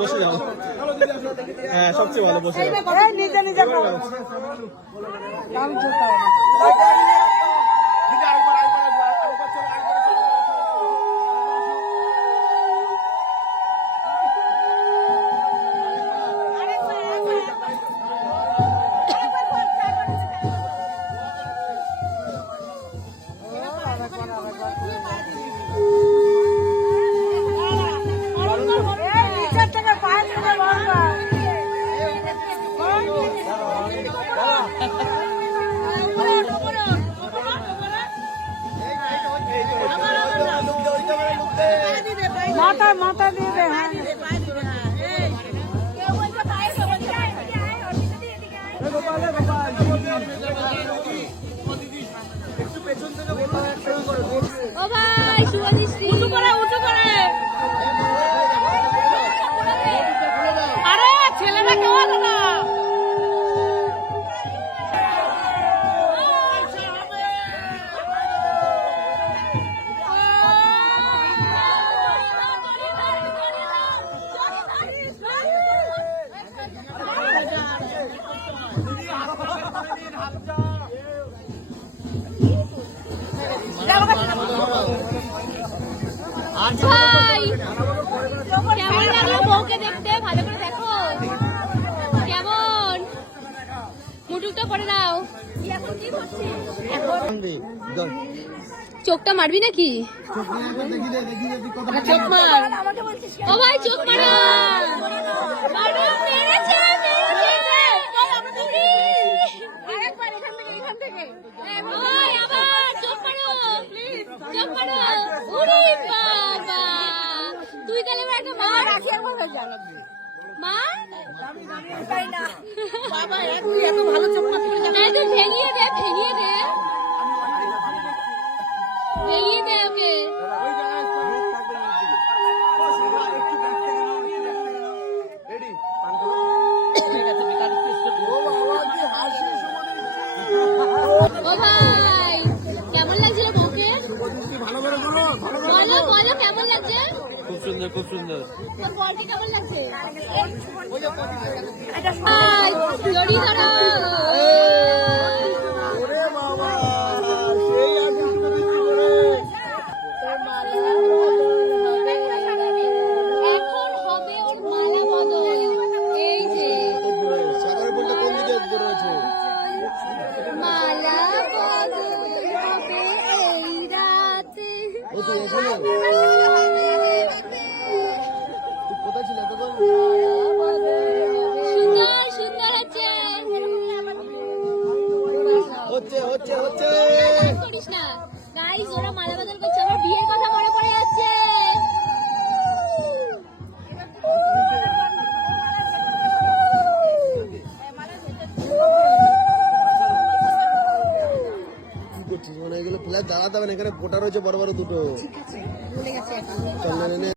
বসে যাও। হ্যাঁ সবচেয়ে ভালো বসে যাও। নিজে নিজে মাথা মাথা দিয়ে দে। ও ভাই শুভদৃষ্টি উঁচু করে আরে ছেলেরা কেউ আছে না ভাই কেমন লাগলো বউকে দেখতে? ভালো করে দেখো কেমন মুটুকটা করে নাও। এখন কি করছিস? চোখটা মারবি নাকি? চোখ মার। ও ভাই চোখ মারা তুই তাহলে একটা মা রাখি আর ভাবে যা মা তাই না বাবা তুই এত ভালো চোখ না তুই ভেঙিয়ে দে ওকে ও ভাই কেমন লাগছিল বউকে? বলো কেমন লাগছে? খুব সুন্দর। বলটি কেমন লাগছে? ভাই দড়ি ধরো। এখন হবে ওর মালা বদল। এই যে মালা বদল হবে এই রাতে। সুন্দর হচ্ছে করিস না গাইস, ওরা মালা বদল করছে। আমার বিয়ের কথা মনে পড়ে যাচ্ছে। এগুলো ফ্ল্যাট দাঁড়াতে হবে না, এখানে গোটা রয়েছে বড় বড় দুটো। ঠিক আছে, ভুলে গেছে এখন।